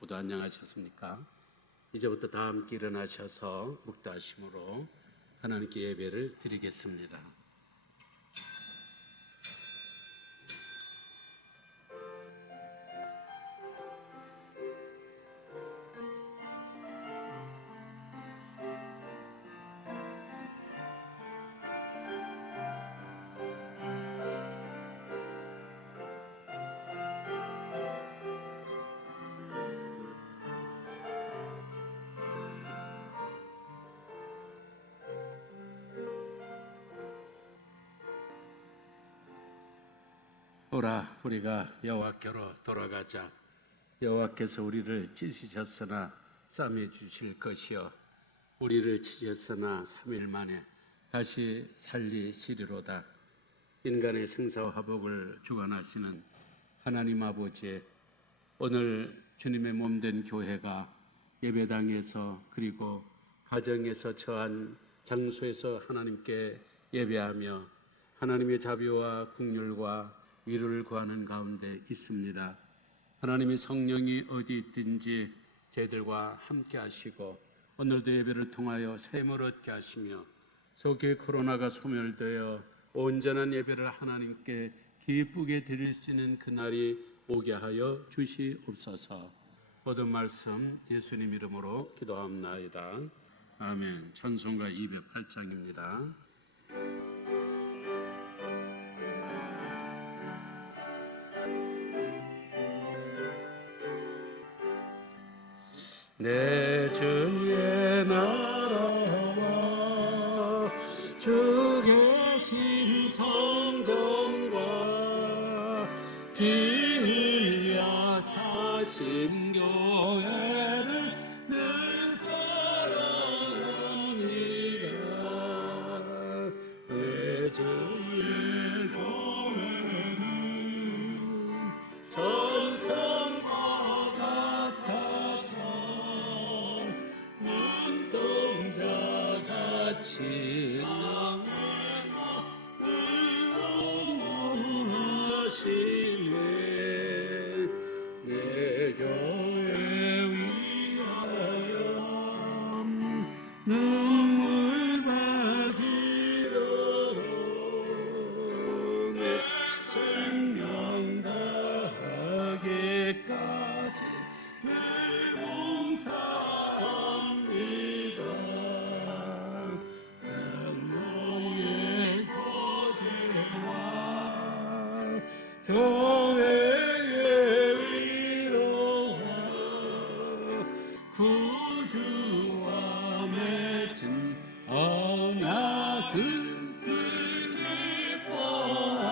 모두 안녕하셨습니까? 이제부터 다 함께 일어나셔서 묵도하심으로 하나님께 예배를 드리겠습니다. 오라 우리가 여호와께로 돌아가자. 여호와께서 우리를 찢으셨으나 싸매 주실 것이요 우리를 찢으셨으나 3일 만에 다시 살리시리로다. 인간의 생사와 화복을 주관하시는 하나님 아버지, 오늘 주님의 몸된 교회가 예배당에서 그리고 가정에서 처한 장소에서 하나님께 예배하며 하나님의 자비와 긍휼과 위로를 구하는 가운데 있습니다. 하나님의 성령이 어디 있든지 저희들과 함께 하시고 오늘도 예배를 통하여 샘을 얻게 하시며 속에 코로나가 소멸되어 온전한 예배를 하나님께 기쁘게 드릴 수 있는 그날이 오게 하여 주시옵소서. 모든 말씀 예수님 이름으로 기도합나이다. 아멘. 찬송가 208장입니다. 내 주의 나라와 주 계신 성전과 귀하 사신 교회를 늘 사랑하니라. 내 주의 교회는 전성과 같아서 눈동자같이 땅에서 응원하시네. 내 교회 위하여 눈물과 기도로 내 생명 다하기까지 내 봉사합니다. 너의 고제와 교회의 위로와 구주와 맺은 언약을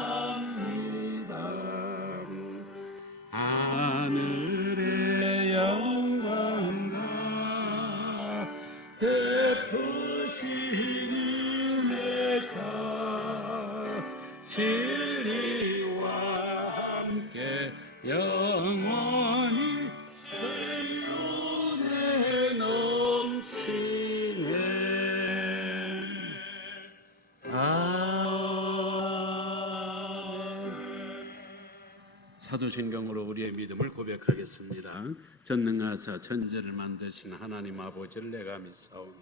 기뻐합니다. 하늘의 영광과 베푸시는 내가 진리와 함께 영원히 생명에 넘치네. 사도신경으로 우리의 믿음을 고백하겠습니다. 전능하사 천지를 만드신 하나님 아버지를 내가 믿사오며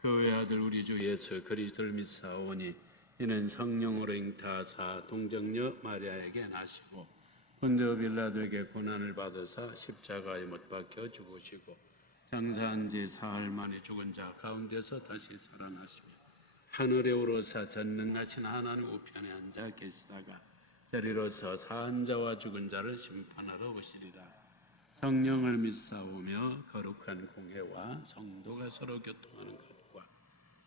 그의 아들 우리 주 예수 그리스도를 믿사오니 이는 성령으로 잉타하사 동정녀 마리아에게 나시고 본디오 빌라도에게 고난을 받으사 십자가에 못 박혀 죽으시고 장사한 지 사흘 만에 죽은 자 가운데서 다시 살아나시며 하늘에 오르사 전능하신 하나님 우편에 앉아 계시다가 저리로서 사한 자와 죽은 자를 심판하러 오시리라. 성령을 믿사오며 거룩한 공회와 성도가 서로 교통하는 것과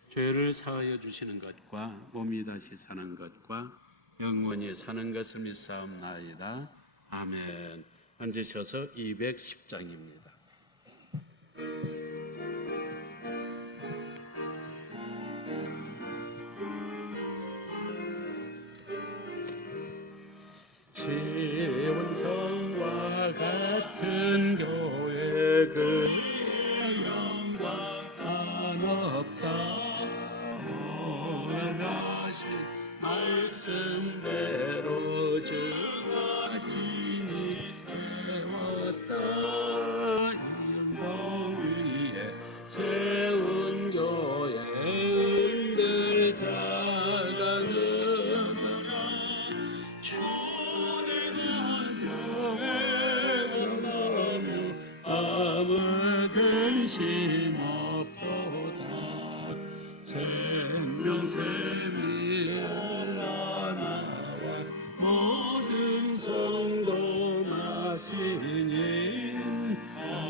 죄를 사하여 주시는 것과 몸이 다시 사는 것과 영원히 사는 것을 믿사옵나이다. 아멘. 앉으셔서 210장입니다. 시온성과 같은 교회 그 영광 한없다. 오늘하신 말씀대로 주가 진히 세웠다. 이 영광 위에 세운 교회 은들 자가는 아무 근심 없도다. 생명샘이 나와 모든 성도 마시니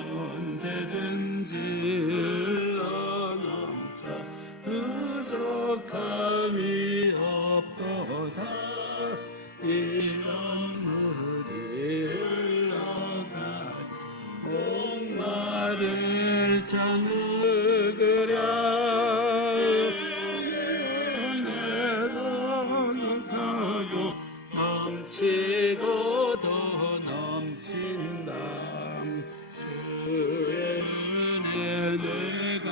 언제든지 흘러넘쳐 부족함이 없도다. 이런 물이 흘러가 목마를 자누그랴. 은혜로 넘치고 더 넘친다. 주의 은혜 내가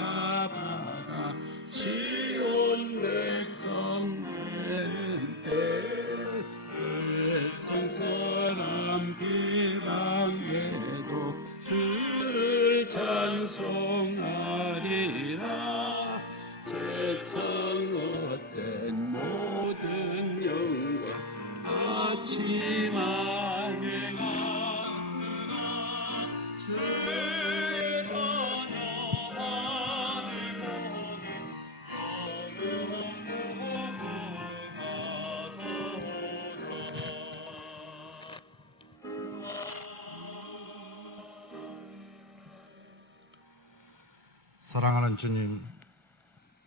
받아 시온 백성 되는 때 세상 비방해도 주를 찬송하리라. 세상 헛된 모든 영광 아침하게 갔으나 주의 선언하는 사랑하는 주님,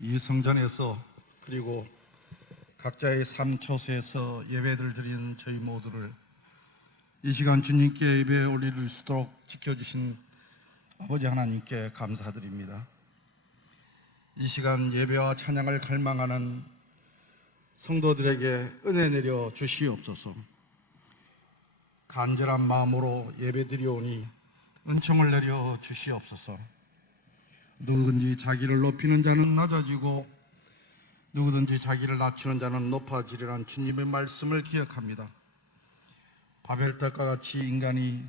이 성전에서 그리고 각자의 삶 처소에서 예배를 드리는 저희 모두를 이 시간 주님께 예배 올릴 수 있도록 지켜주신 아버지 하나님께 감사드립니다. 이 시간 예배와 찬양을 갈망하는 성도들에게 은혜 내려 주시옵소서. 간절한 마음으로 예배 드리오니 은총을 내려 주시옵소서. 누구든지 자기를 높이는 자는 낮아지고 누구든지 자기를 낮추는 자는 높아지리라는 주님의 말씀을 기억합니다. 바벨탑과 같이 인간이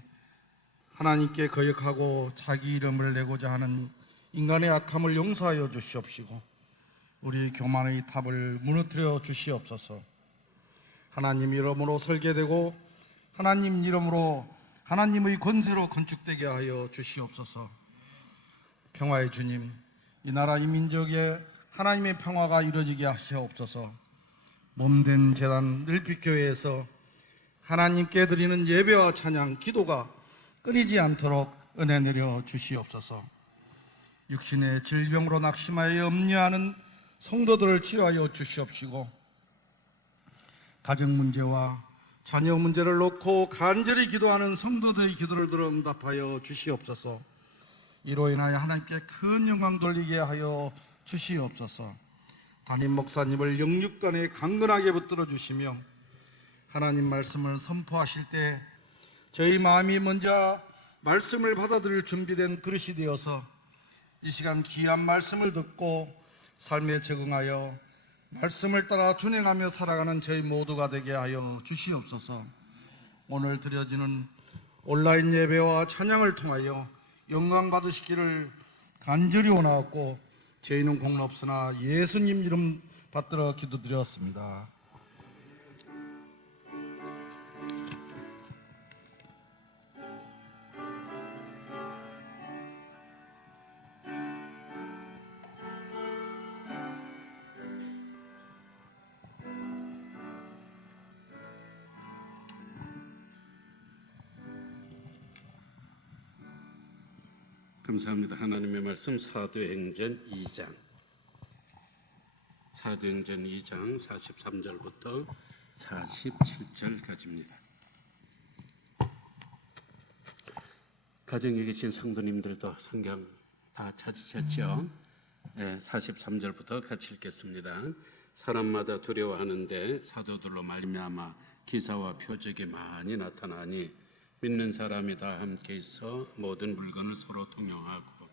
하나님께 거역하고 자기 이름을 내고자 하는 인간의 악함을 용서하여 주시옵시고 우리 교만의 탑을 무너뜨려 주시옵소서. 하나님 이름으로 설계되고 하나님 이름으로 하나님의 권세로 건축되게 하여 주시옵소서. 평화의 주님, 이 나라 이 민족에 하나님의 평화가 이루어지게 하시옵소서. 몸된 제단 늘빛교회에서 하나님께 드리는 예배와 찬양, 기도가 끊이지 않도록 은혜 내려 주시옵소서. 육신의 질병으로 낙심하여 염려하는 성도들을 치료하여 주시옵시고 가정 문제와 자녀 문제를 놓고 간절히 기도하는 성도들의 기도를 들어 응답하여 주시옵소서. 이로 인하여 하나님께 큰 영광 돌리게 하여 주시옵소서. 담임 목사님을 영육간에 강건하게 붙들어 주시며 하나님 말씀을 선포하실 때 저희 마음이 먼저 말씀을 받아들일 준비된 그릇이 되어서 이 시간 귀한 말씀을 듣고 삶에 적응하여 말씀을 따라 준행하며 살아가는 저희 모두가 되게 하여 주시옵소서. 오늘 드려지는 온라인 예배와 찬양을 통하여 영광 받으시기를 간절히 원하옵고 저희는 공로 없으나 예수님 이름 받들어 기도드렸습니다. 감사합니다. 하나님의 말씀 사도행전 2장 43절부터 47절까지입니다. 가정에 계신 성도님들도 성경 다 찾으셨죠? 43절부터 같이 읽겠습니다. 사람마다 두려워하는데 사도들로 말미암아 기사와 표적이 많이 나타나니 믿는 사람이 다 함께 있어 모든 물건을 서로 통용하고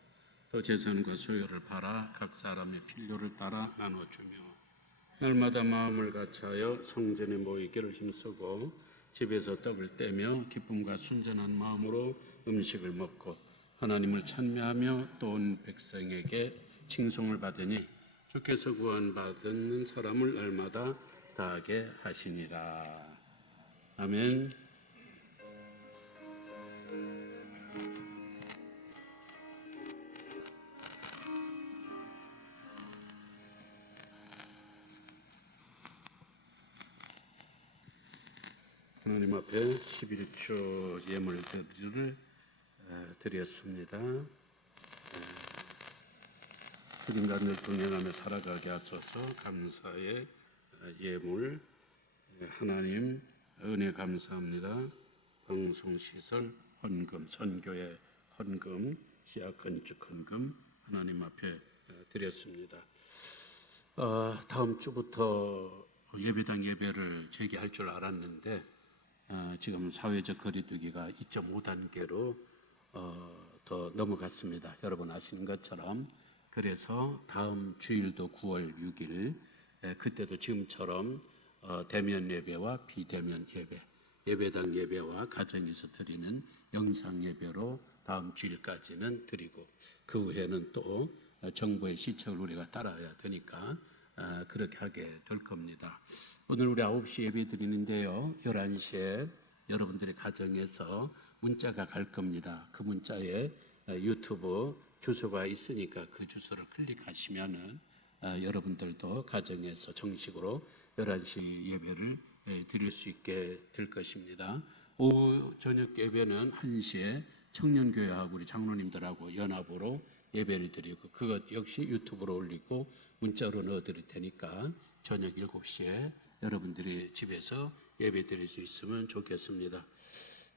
또 재산과 소유를 팔아 각 사람의 필요를 따라 나눠주며 날마다 마음을 같이하여 성전에 모이기를 힘쓰고 집에서 떡을 떼며 기쁨과 순전한 마음으로 음식을 먹고 하나님을 찬미하며 또 온 백성에게 칭송을 받으니 주께서 구원받는 사람을 날마다 다하게 하시니라. 아멘. 하나님 앞에 11조 예물들을 드렸습니다. 주님과 늘 동행하며 살아가게 하소서. 감사의 예물 하나님 은혜 감사합니다. 방송시설 헌금, 선교의 헌금, 시약 건축 헌금 하나님 앞에 드렸습니다. 다음 주부터 예배당 예배를 재개할 줄 알았는데 지금 사회적 거리두기가 2.5단계로 더 넘어갔습니다. 여러분 아시는 것처럼. 그래서 다음 주일도 9월 6일 그때도 지금처럼 대면 예배와 비대면 예배, 예배당 예배와 가정에서 드리는 영상 예배로 다음 주일까지는 드리고 그 후에는 또 정부의 시책을 우리가 따라야 되니까 그렇게 하게 될 겁니다. 오늘 우리 9시 예배 드리는데요. 11시에 여러분들의 가정에서 문자가 갈 겁니다. 그 문자에 유튜브 주소가 있으니까 그 주소를 클릭하시면은 여러분들도 가정에서 정식으로 11시 예배를 드릴 수 있게 될 것입니다. 오후 저녁 예배는 1시에 청년교회하고 우리 장로님들하고 연합으로 예배를 드리고 그것 역시 유튜브로 올리고 문자로 넣어드릴 테니까 저녁 7시에 여러분들이 집에서 예배 드릴 수 있으면 좋겠습니다.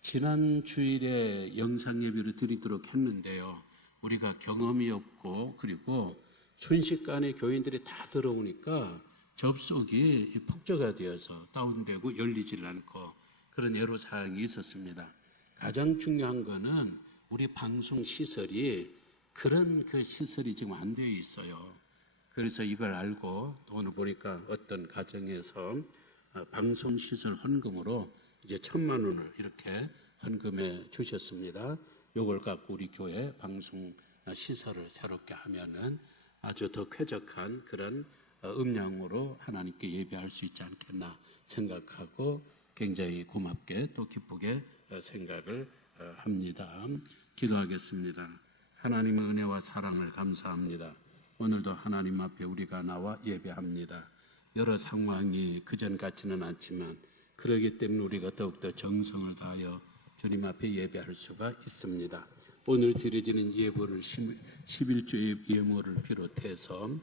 지난 주일에 영상 예배를 드리도록 했는데요. 우리가 경험이 없고 그리고 순식간에 교인들이 다 들어오니까 접속이 폭저가 되어서 다운되고 열리질 않고 그런 애로사항이 있었습니다. 가장 중요한 거는 우리 방송 시설이 그런 그 시설이 지금 안 되어 있어요. 그래서 이걸 알고 오늘 보니까 어떤 가정에서 방송 시설 헌금으로 이제 1,000만 원을 이렇게 헌금해 주셨습니다. 요걸 갖고 우리 교회 방송 시설을 새롭게 하면은 아주 더 쾌적한 그런 음량으로 하나님께 예배할 수 있지 않겠나 생각하고 굉장히 고맙게 또 기쁘게 생각을 합니다. 기도하겠습니다. 하나님의 은혜와 사랑을 감사합니다. 오늘도 하나님 앞에 우리가 나와 예배합니다. 여러 상황이 그전 같지는 않지만 그러기 때문에 우리가 더욱더 정성을 다하여 주님 앞에 예배할 수가 있습니다. 오늘 드려지는 예물을 11조의 예물을 비롯해서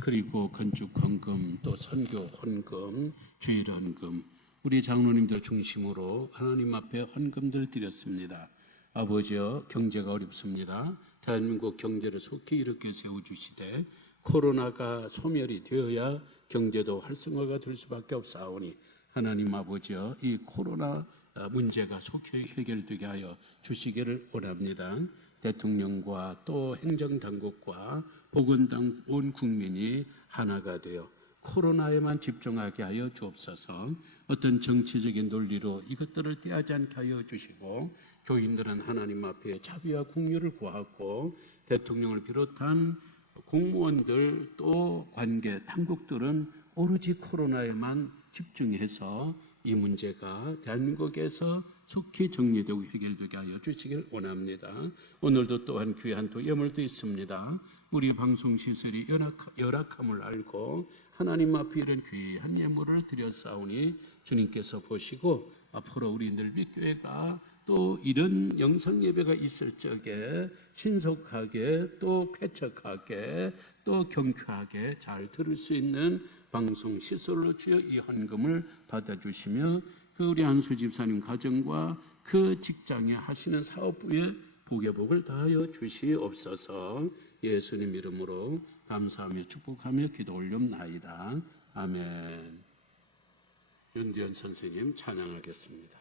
그리고 건축 헌금 또 선교 헌금 주일 헌금 우리 장로님들 중심으로 하나님 앞에 헌금들 드렸습니다. 아버지여 경제가 어렵습니다. 대한민국 경제를 속히 이렇게 세워주시되 코로나가 소멸이 되어야 경제도 활성화가 될 수밖에 없사오니 하나님 아버지여 이 코로나 문제가 속히 해결되게 하여 주시기를 원합니다. 대통령과 또 행정당국과 보건당 온 국민이 하나가 되어 코로나에만 집중하게 하여 주옵소서. 어떤 정치적인 논리로 이것들을 떼하지 않게 하여 주시고 교인들은 하나님 앞에 자비와 긍휼을 구하고 대통령을 비롯한 공무원들 또 관계 당국들은 오로지 코로나에만 집중해서 이 문제가 대한민국에서 속히 정리되고 해결되게 하여 주시길 원합니다. 오늘도 또한 귀한 또 예물도 있습니다. 우리 방송시설이 열악함을 알고 하나님 앞에 이런 귀한 예물을 드렸사오니 주님께서 보시고 앞으로 우리 늘비교회가 또 이런 영상 예배가 있을 적에 신속하게 또 쾌척하게 또 경쾌하게 잘 들을 수 있는 방송 시설로 주여 이 헌금을 받아주시며 그 우리 안수 집사님 가정과 그 직장에 하시는 사업부에 복의 복을 다하여 주시옵소서. 예수님 이름으로 감사하며 축복하며 기도 올려옵나이다. 아멘. 윤디현 선생님 찬양하겠습니다.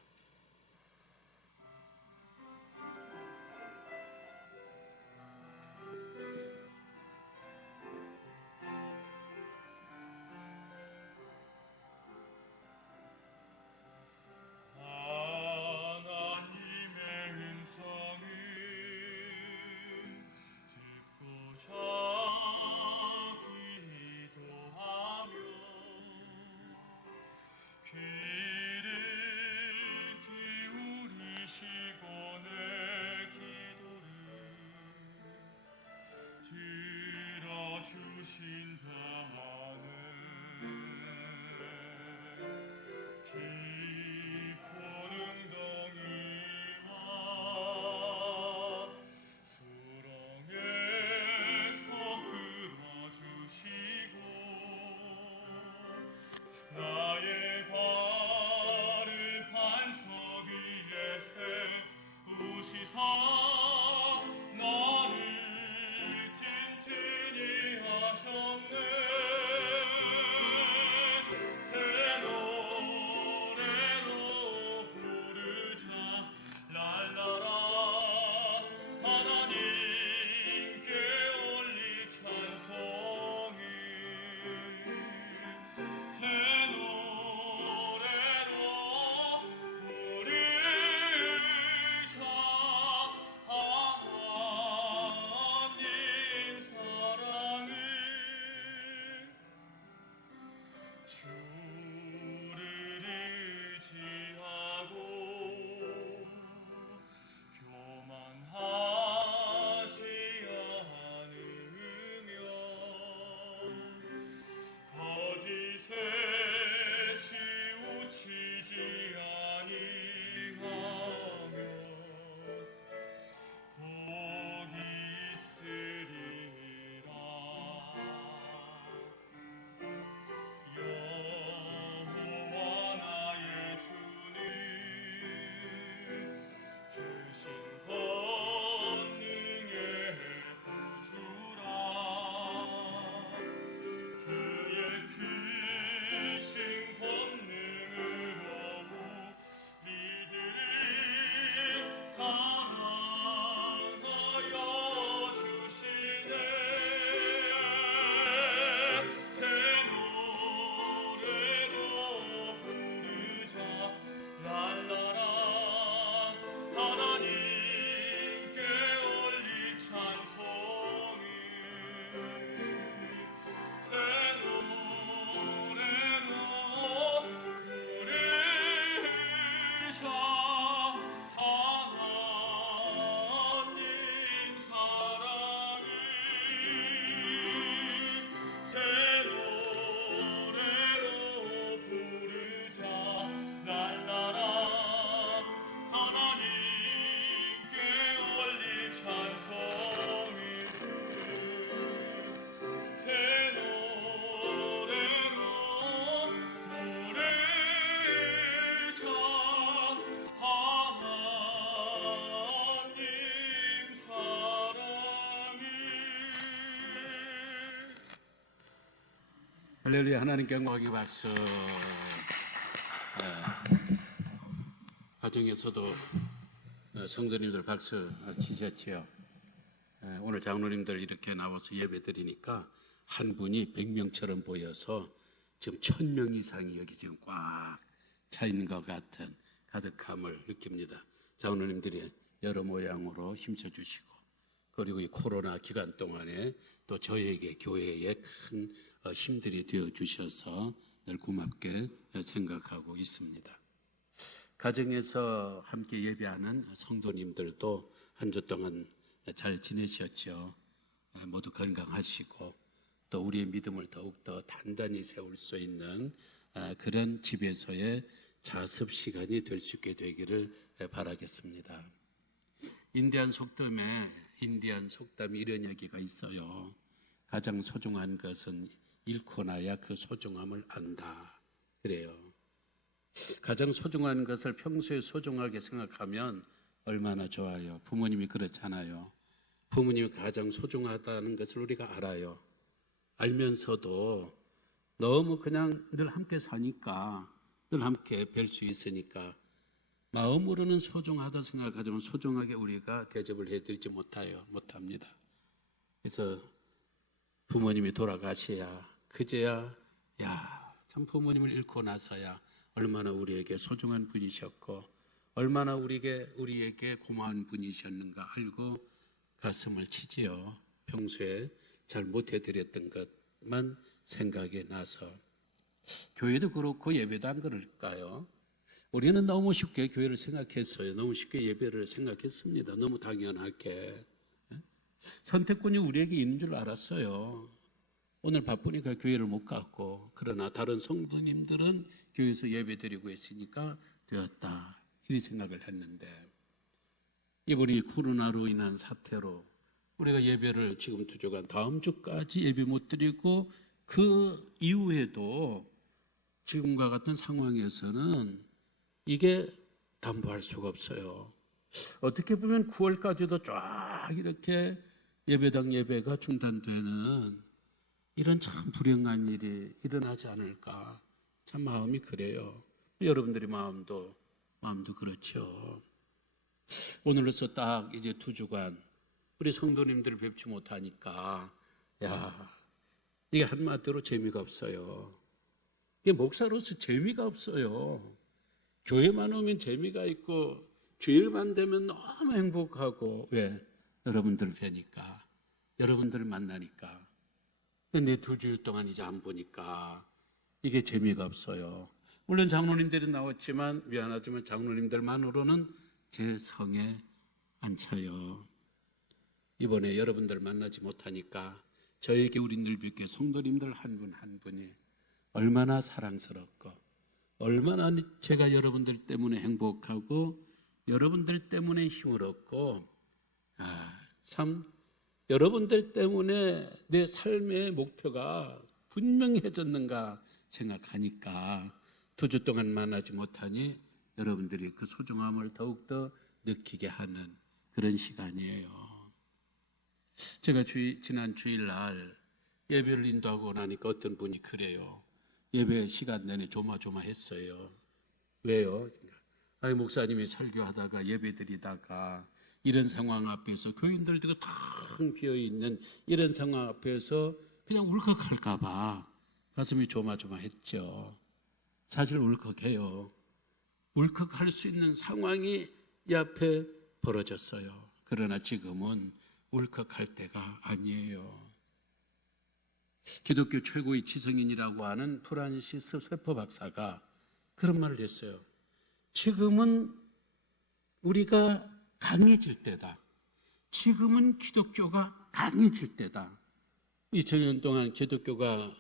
할렐루야. 하나님께 영광하기 박수. 가정에서도 성도님들 박수 치셨지요. 오늘 장로님들 이렇게 나와서 예배 드리니까 한 분이 100명처럼 보여서 지금 1000명 이상이 여기 지금 꽉 차 있는 것 같은 가득함을 느낍니다. 장로님들이 여러 모양으로 힘써 주시고, 그리고 이 코로나 기간 동안에 또 저에게 교회에 큰 힘들이 되어 주셔서 늘 고맙게 생각하고 있습니다. 가정에서 함께 예배하는 성도님들도 한 주 동안 잘 지내셨죠? 모두 건강하시고 또 우리의 믿음을 더욱더 단단히 세울 수 있는 그런 집에서의 자습 시간이 될 수 있게 되기를 바라겠습니다. 인디안 속담에 이런 얘기가 있어요. 가장 소중한 것은 잃고 나야 그 소중함을 안다. 그래요. 가장 소중한 것을 평소에 소중하게 생각하면 얼마나 좋아요. 부모님이 그렇잖아요. 부모님이 가장 소중하다는 것을 우리가 알아요. 알면서도 너무 그냥 늘 함께 사니까 늘 함께 뵐 수 있으니까 마음으로는 소중하다 생각하지만 소중하게 우리가 대접을 해드리지 못합니다. 그래서 부모님이 돌아가셔야 그제야 참 부모님을 잃고 나서야 얼마나 우리에게 소중한 분이셨고 얼마나 우리에게 고마운 분이셨는가 알고 가슴을 치지요. 평소에 잘 못해드렸던 것만 생각이 나서. 교회도 그렇고 예배도 안 그럴까요? 우리는 너무 쉽게 교회를 생각했어요. 너무 쉽게 예배를 생각했습니다. 너무 당연하게. 선택권이 우리에게 있는 줄 알았어요. 오늘 바쁘니까 교회를 못 갔고, 그러나 다른 성도님들은 교회에서 예배 드리고 있으니까 되었다. 이 생각을 했는데, 이번에 코로나로 인한 사태로 우리가 예배를 지금 2주간 다음 주까지 예배 못 드리고 그 이후에도 지금과 같은 상황에서는 이게 담보할 수가 없어요. 어떻게 보면 9월까지도 쫙 이렇게 예배당 예배가 중단되는 이런 참 불행한 일이 일어나지 않을까. 참 마음이 그래요. 여러분들의 마음도 그렇죠. 오늘로서 딱 이제 2주간 우리 성도님들을 뵙지 못하니까 이게 한마디로 재미가 없어요. 이게 목사로서 재미가 없어요. 교회만 오면 재미가 있고 주일만 되면 너무 행복하고 왜? 여러분들 뵈니까 여러분들을 만나니까. 근데 2주일 동안 이제 안 보니까 이게 재미가 없어요. 물론 장로님들이 나왔지만 미안하지만 장로님들만으로는 제 성에 안 차요. 이번에 여러분들 만나지 못하니까 저에게 우리 늘뵙게 성도님들 한 분 한 분이 얼마나 사랑스럽고 얼마나 제가 여러분들 때문에 행복하고 여러분들 때문에 힘을 얻고 참 여러분들 때문에 내 삶의 목표가 분명해졌는가 생각하니까 2주 동안 만나지 못하니 여러분들이 그 소중함을 더욱더 느끼게 하는 그런 시간이에요. 제가 지난 주일날 예배를 인도하고 나니까 어떤 분이 그래요. 예배 시간 내내 조마조마했어요. 왜요? 목사님이 설교하다가 예배 드리다가 이런 상황 앞에서 교인들도 텅 비어있는 이런 상황 앞에서 그냥 울컥할까 봐 가슴이 조마조마했죠. 사실 울컥해요. 울컥할 수 있는 상황이 이 앞에 벌어졌어요. 그러나 지금은 울컥할 때가 아니에요. 기독교 최고의 지성인이라고 하는 프란시스 쇠퍼 박사가 그런 말을 했어요. 지금은 우리가 강해질 때다. 지금은 기독교가 강해질 때다. 2000년 동안 기독교가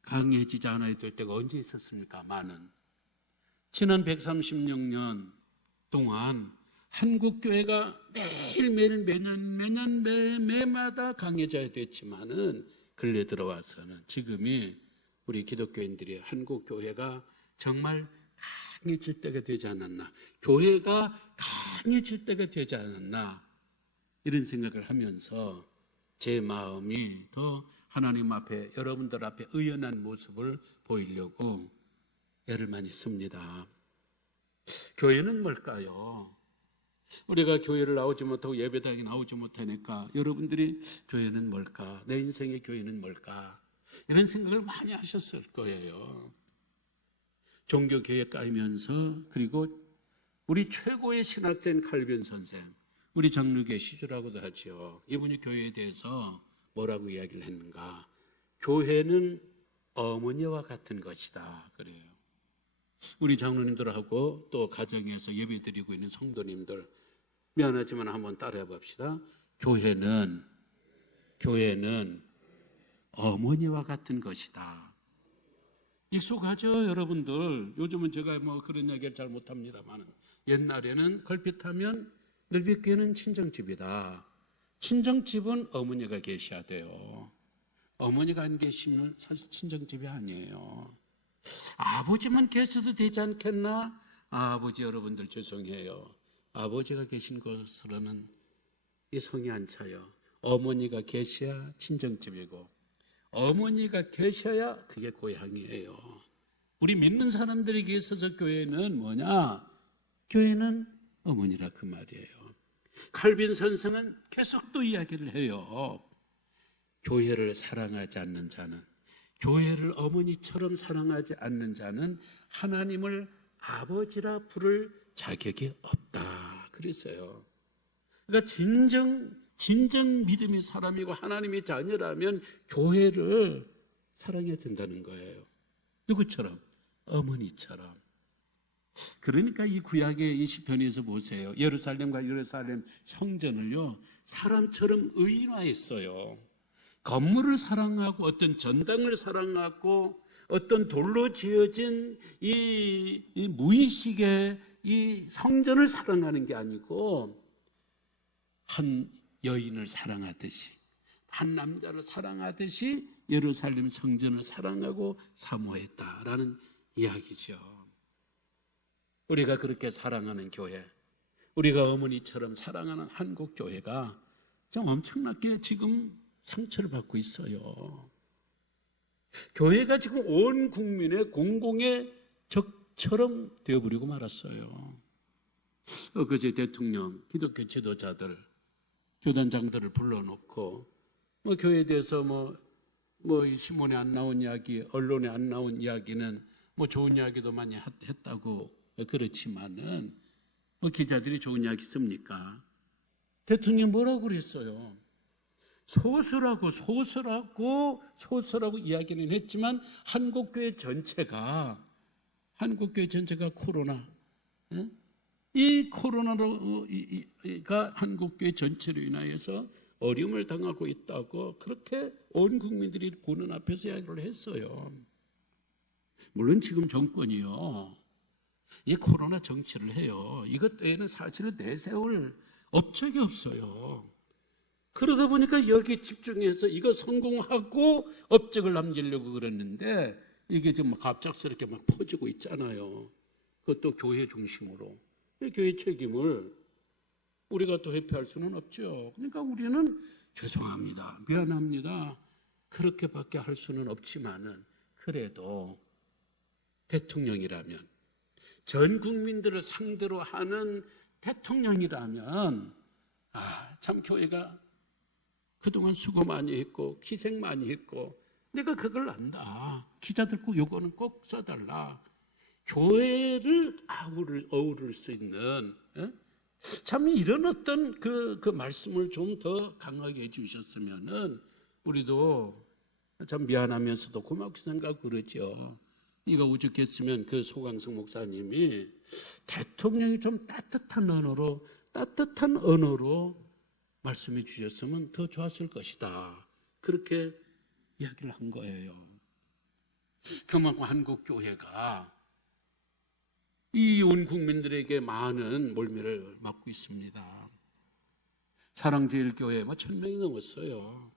강해지지 않아야 될 때가 언제 있었습니까? 많은. 지난 136년 동안 한국교회가 매일매일 매년 매마다 강해져야 됐지만은 근래 들어와서는 지금이 우리 기독교인들이 한국교회가 정말 강해질 때가 되지 않았나, 교회가 강해질 때가 되지 않았나 이런 생각을 하면서 제 마음이 더 하나님 앞에 여러분들 앞에 의연한 모습을 보이려고 애를 많이 씁니다. 교회는 뭘까요? 우리가 교회를 나오지 못하고 예배당에 나오지 못하니까 여러분들이 교회는 뭘까? 내 인생의 교회는 뭘까? 이런 생각을 많이 하셨을 거예요. 종교교회 까이면서 그리고 우리 최고의 신학자인 칼빈 선생, 우리 장로교회 시주라고도 하죠. 이분이 교회에 대해서 뭐라고 이야기를 했는가? 교회는 어머니와 같은 것이다. 그래요. 우리 장로님들하고 또 가정에서 예배드리고 있는 성도님들 미안하지만 한번 따라해 봅시다. 교회는 어머니와 같은 것이다. 익숙하죠, 여러분들. 요즘은 제가 그런 얘기를 잘 못합니다만 옛날에는 걸핏하면 늘빛교회는 친정집이다. 친정집은 어머니가 계셔야 돼요. 어머니가 안 계시면 사실 친정집이 아니에요. 아버지만 계셔도 되지 않겠나? 아버지 여러분들 죄송해요. 아버지가 계신 곳으로는 이 성이 안 차요. 어머니가 계셔야 친정집이고 어머니가 계셔야 그게 고향이에요. 우리 믿는 사람들에게 있어서 교회는 뭐냐? 교회는 어머니라 그 말이에요. 칼빈 선생은 계속 또 이야기를 해요. 교회를 사랑하지 않는 자는, 교회를 어머니처럼 사랑하지 않는 자는 하나님을 아버지라 부를 자격이 없다 그랬어요. 그러니까 진정 믿음의 사람이고 하나님의 자녀라면 교회를 사랑해야 된다는 거예요. 누구처럼? 어머니처럼. 그러니까 이 구약의 이 시편에서 보세요. 예루살렘과 예루살렘 성전을요, 사람처럼 의인화했어요. 건물을 사랑하고 어떤 전당을 사랑하고 어떤 돌로 지어진 이 무의식의 이 성전을 사랑하는 게 아니고 한 여인을 사랑하듯이, 한 남자를 사랑하듯이 예루살렘 성전을 사랑하고 사모했다라는 이야기죠. 우리가 그렇게 사랑하는 교회, 우리가 어머니처럼 사랑하는 한국 교회가 좀 엄청나게 지금 상처를 받고 있어요. 교회가 지금 온 국민의 공공의 적처럼 되어버리고 말았어요. 엊그제 대통령, 기독교 지도자들, 교단장들을 불러놓고 교회에 대해서 신문에 안 나온 이야기, 언론에 안 나온 이야기는 좋은 이야기도 많이 했다고 그렇지만은 기자들이 좋은 이야기 씁니까? 대통령이 뭐라고 그랬어요? 소설하고 이야기는 했지만 한국교회 전체가 코로나, 이 코로나가 한국교회 전체로 인하여서 어려움을 당하고 있다고 그렇게 온 국민들이 보는 앞에서 이야기를 했어요. 물론 지금 정권이요, 이 코로나 정치를 해요. 이것 외에는 사실은 내세울 업적이 없어요. 그러다 보니까 여기 집중해서 이거 성공하고 업적을 남기려고 그랬는데 이게 지금 갑작스럽게 막 퍼지고 있잖아요. 그것도 교회 중심으로. 교회 책임을 우리가 또 회피할 수는 없죠. 그러니까 우리는 죄송합니다, 미안합니다, 그렇게밖에 할 수는 없지만은 그래도 대통령이라면, 전 국민들을 상대로 하는 대통령이라면 참 교회가 그동안 수고 많이 했고 희생 많이 했고 내가 그걸 안다. 기자들 꼭 요거는 꼭 써달라. 교회를 어우를 수 있는, 참 이런 어떤 그 말씀을 좀 더 강하게 해주셨으면은 우리도 참 미안하면서도 고맙게 생각하고 그러죠. 이거 오죽했으면 그 소강성 목사님이 대통령이 좀 따뜻한 언어로 말씀해 주셨으면 더 좋았을 것이다. 그렇게 이야기를 한 거예요. 그만큼 한국 교회가 이 온 국민들에게 많은 몰매를 맞고 있습니다. 사랑제일교회 1000명이 넘었어요.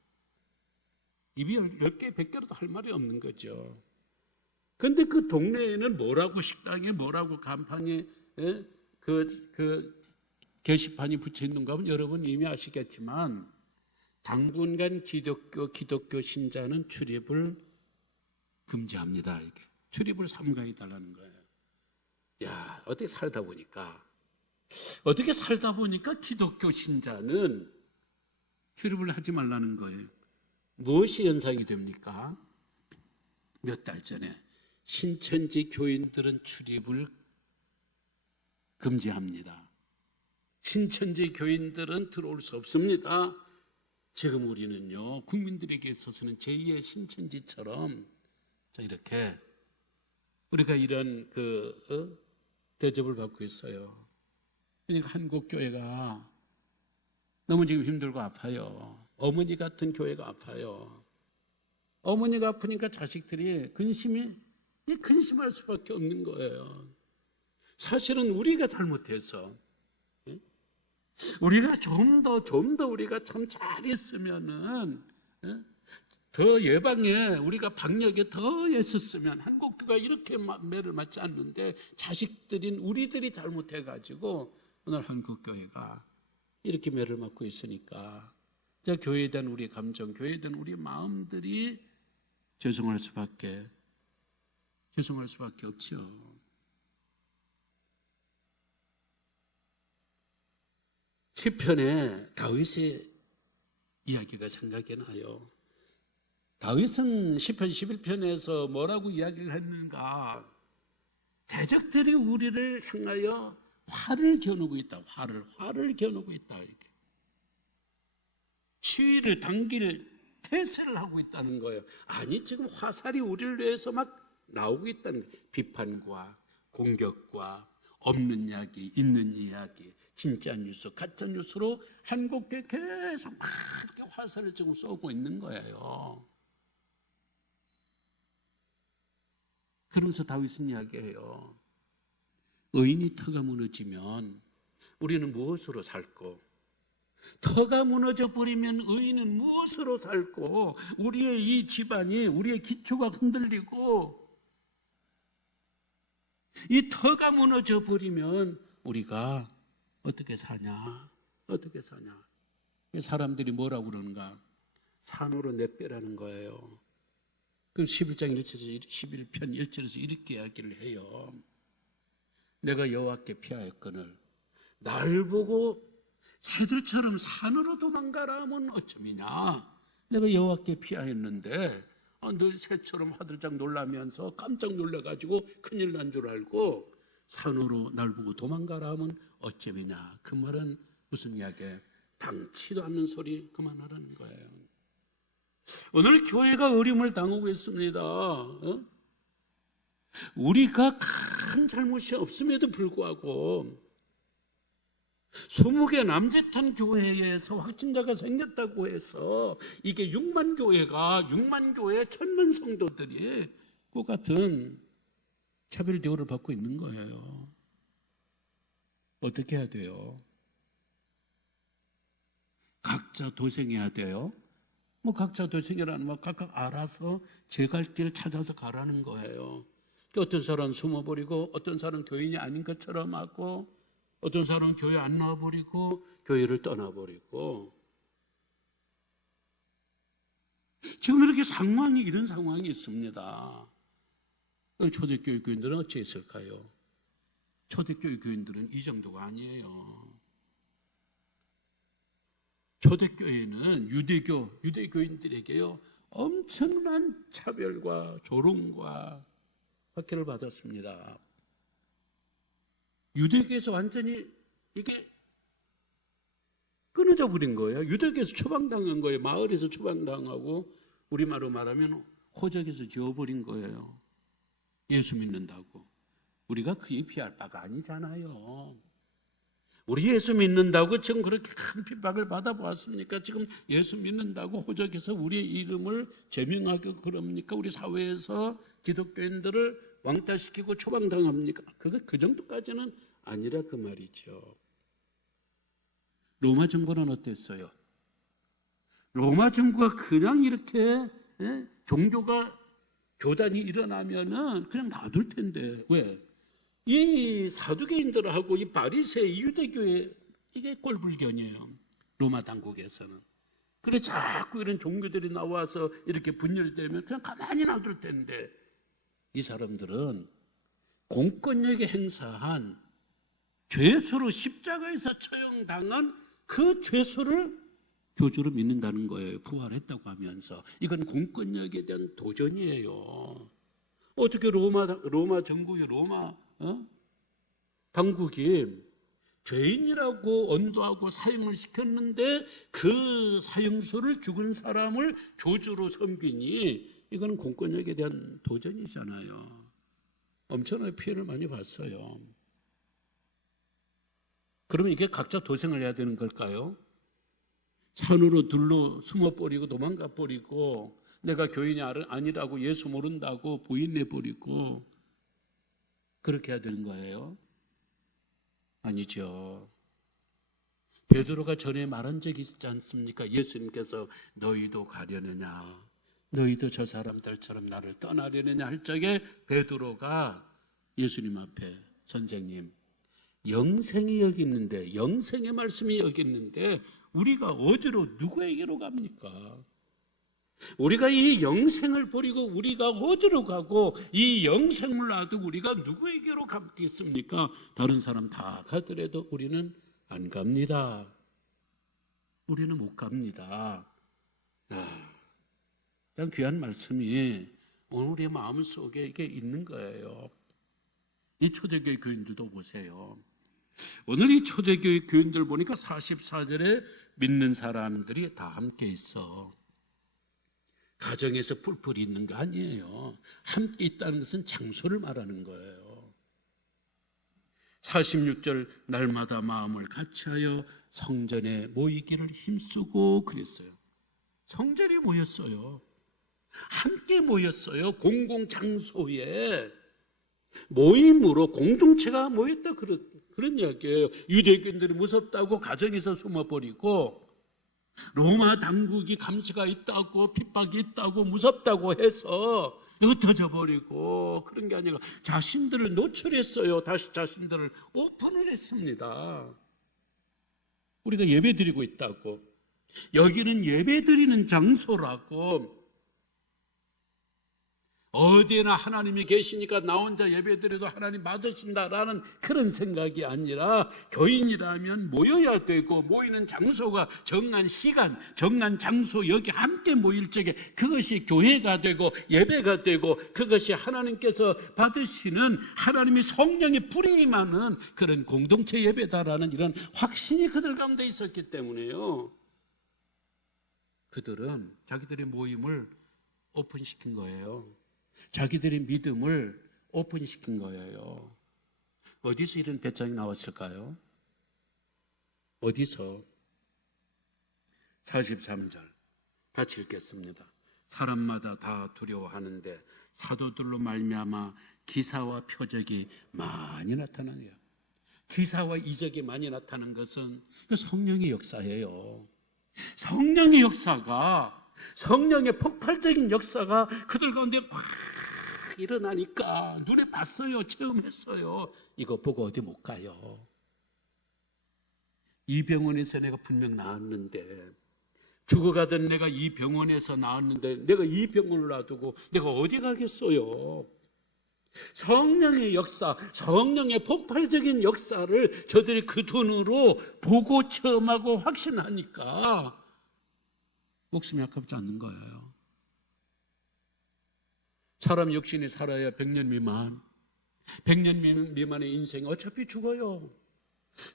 입이 10개, 100개로도 할 말이 없는 거죠. 근데 그 동네에는 뭐라고 식당에 뭐라고 간판에 그 게시판이 붙여 있는가 하면 여러분 이미 아시겠지만 당분간 기독교 신자는 출입을 금지합니다. 이게 출입을 삼가해 달라는 거예요. 야, 어떻게 살다 보니까 기독교 신자는 출입을 하지 말라는 거예요. 무엇이 연상이 됩니까? 몇 달 전에 신천지 교인들은 출입을 금지합니다. 신천지 교인들은 들어올 수 없습니다. 지금 우리는요, 국민들에게 있어서는 제2의 신천지처럼 이렇게 우리가 이런 대접을 받고 있어요. 그러니까 한국 교회가 너무 지금 힘들고 아파요. 어머니 같은 교회가 아파요. 어머니가 아프니까 자식들이 근심할 수밖에 없는 거예요. 사실은 우리가 잘못해서, 우리가 좀 더 우리가 참 잘했으면은, 더 예방에 우리가 방역에 더 애썼으면 한국교가 이렇게 매를 맞지 않는데 자식들인 우리들이 잘못해가지고 오늘 한국교회가 이렇게 매를 맞고 있으니까 교회에 대한 우리 감정, 교회에 대한 우리 마음들이 죄송할 수밖에 죄송할 수밖에 없죠. 시편에 다윗의 이야기가 생각이 나요. 다윗은 시편 11편에서 뭐라고 이야기를 했는가? 대적들이 우리를 향하여 화를 겨누고 있다. 화를 겨누고 있다. 이렇게. 시위를 당길 태세를 하고 있다는 거예요. 아니, 지금 화살이 우리를 위해서 막 나오고 있다는 거예요. 비판과 공격과 없는 이야기, 있는 이야기, 진짜 뉴스, 가짜 뉴스로 한국에 계속 막 이렇게 화살을 지금 쏘고 있는 거예요. 그러면서 다윗은 이야기해요. 의인이 터가 무너지면 우리는 무엇으로 살고, 터가 무너져 버리면 의인은 무엇으로 살고, 우리의 이 집안이, 우리의 기초가 흔들리고, 이 터가 무너져 버리면 우리가 어떻게 사냐? 어떻게 사냐? 사람들이 뭐라고 그러는가? 산으로 내빼라는 거예요. 그 11장 1절에서 11편 1절에서 이렇게 이야기를 해요. 내가 여호와께 피하였거늘 날 보고 새들처럼 산으로 도망가라 하면 어쩌미냐? 내가 여호와께 피하였는데 늘 새처럼 화들짝 놀라면서 깜짝 놀라가지고 큰일 난 줄 알고 산으로 날 보고 도망가라 하면 어쩌미냐? 그 말은 무슨 이야기예요? 당치도 않는 소리 그만하라는 거예요. 오늘 교회가 어려움을 당하고 있습니다. 우리가 큰 잘못이 없음에도 불구하고 20개 남짓한 교회에서 확진자가 생겼다고 해서 이게 6만 교회 1000만 성도들이 그 같은 차별 대우를 받고 있는 거예요. 어떻게 해야 돼요? 각자 도생해야 돼요. 뭐 각자 도생이라는 말 각각 알아서 제 갈 길 찾아서 가라는 거예요. 어떤 사람은 숨어버리고 어떤 사람은 교인이 아닌 것처럼 하고 어떤 사람은 교회 안 나와버리고 교회를 떠나버리고 지금 이렇게 이런 상황이 있습니다. 초대교회 교인들은 어찌 했을까요? 초대교회 교인들은 이 정도가 아니에요. 초대교회는 유대교인들에게요 엄청난 차별과 조롱과 박해를 받았습니다. 유대교에서 완전히 이게 끊어져 버린 거예요. 유대교에서 추방당한 거예요. 마을에서 추방당하고 우리말로 말하면 호적에서 지워버린 거예요. 예수 믿는다고. 우리가 그에 피할 바가 아니잖아요. 우리 예수 믿는다고 지금 그렇게 큰 핍박을 받아보았습니까? 지금 예수 믿는다고 호적에서 우리의 이름을 제명하고 그럽니까? 우리 사회에서 기독교인들을 왕따시키고 추방당합니까? 그 정도까지는 아니라 그 말이죠. 로마 정부는 어땠어요? 로마 정부가 그냥 이렇게 종교가 교단이 일어나면은 그냥 놔둘 텐데 왜? 이 사두개인들하고 이 바리새 유대교회 이게 꼴불견이에요. 로마 당국에서는. 그래 자꾸 이런 종교들이 나와서 이렇게 분열되면 그냥 가만히 놔둘 텐데 이 사람들은 공권력에 행사한 죄수로 십자가에서 처형당한 그 죄수를 교주로 믿는다는 거예요. 부활했다고 하면서. 이건 공권력에 대한 도전이에요. 어떻게 로마 정국이 로마 당국이 죄인이라고 언도하고 사형을 시켰는데 그 사형수를 죽은 사람을 교주로 섬기니 이건 공권력에 대한 도전이잖아요. 엄청나게 피해를 많이 봤어요. 그러면 이게 각자 도생을 해야 되는 걸까요? 산으로 둘러 숨어버리고 도망가버리고 내가 교인이 아니라고 예수 모른다고 부인해버리고 그렇게 해야 되는 거예요? 아니죠. 베드로가 전에 말한 적이 있지 않습니까? 예수님께서 너희도 가려느냐, 너희도 저 사람들처럼 나를 떠나려느냐 할 적에 베드로가 예수님 앞에 선생님 영생이 여기 있는데 영생의 말씀이 여기 있는데 우리가 어디로 누구에게로 갑니까? 우리가 이 영생을 버리고 우리가 어디로 가고 이 영생을 놔두고 우리가 누구에게로 가겠습니까? 다른 사람 다 가더라도 우리는 안 갑니다. 우리는 못 갑니다. 참 귀한 말씀이 오늘 우리의 마음속에 이게 있는 거예요. 이 초대교회 교인들도 보세요. 오늘 이 초대교회 교인들 보니까 44절에 믿는 사람들이 다 함께 있어. 가정에서 뿔뿔이 있는 거 아니에요. 함께 있다는 것은 장소를 말하는 거예요. 46절 날마다 마음을 같이하여 성전에 모이기를 힘쓰고 그랬어요. 성전에 모였어요. 함께 모였어요. 공공장소에 모임으로 공동체가 모였다 그런 이야기예요. 유대인들이 무섭다고 가정에서 숨어버리고 로마 당국이 감시가 있다고 핍박이 있다고 무섭다고 해서 흩어져 버리고 그런 게 아니라 자신들을 노출했어요. 다시 자신들을 오픈을 했습니다. 우리가 예배 드리고 있다고, 여기는 예배 드리는 장소라고, 어디에나 하나님이 계시니까 나 혼자 예배드려도 하나님 받으신다라는 그런 생각이 아니라 교인이라면 모여야 되고 모이는 장소가 정한 시간, 정한 장소 여기 함께 모일 적에 그것이 교회가 되고 예배가 되고 그것이 하나님께서 받으시는 하나님의 성령의 불이 임하는 그런 공동체 예배다라는 이런 확신이 그들 가운데 있었기 때문에요. 그들은 자기들의 모임을 오픈시킨 거예요. 자기들의 믿음을 오픈시킨 거예요. 어디서 이런 배짱이 나왔을까요? 어디서? 43절 같이 읽겠습니다. 사람마다 다 두려워하는데 사도들로 말미암아 기사와 표적이 많이 나타나네요. 기사와 이적이 많이 나타나는 것은 성령의 역사예요. 성령의 역사가, 성령의 폭발적인 역사가 그들 가운데 확 일어나니까 눈에 봤어요. 체험했어요. 이거 보고 어디 못 가요. 이 병원에서 내가 분명 나았는데, 죽어가던 내가 이 병원에서 나았는데 내가 이 병원을 놔두고 내가 어디 가겠어요. 성령의 역사, 성령의 폭발적인 역사를 저들이 그 눈으로 보고 체험하고 확신하니까 목숨이 아깝지 않는 거예요. 사람 육신이 살아야 100년 미만, 100년 미만의 인생이 어차피 죽어요.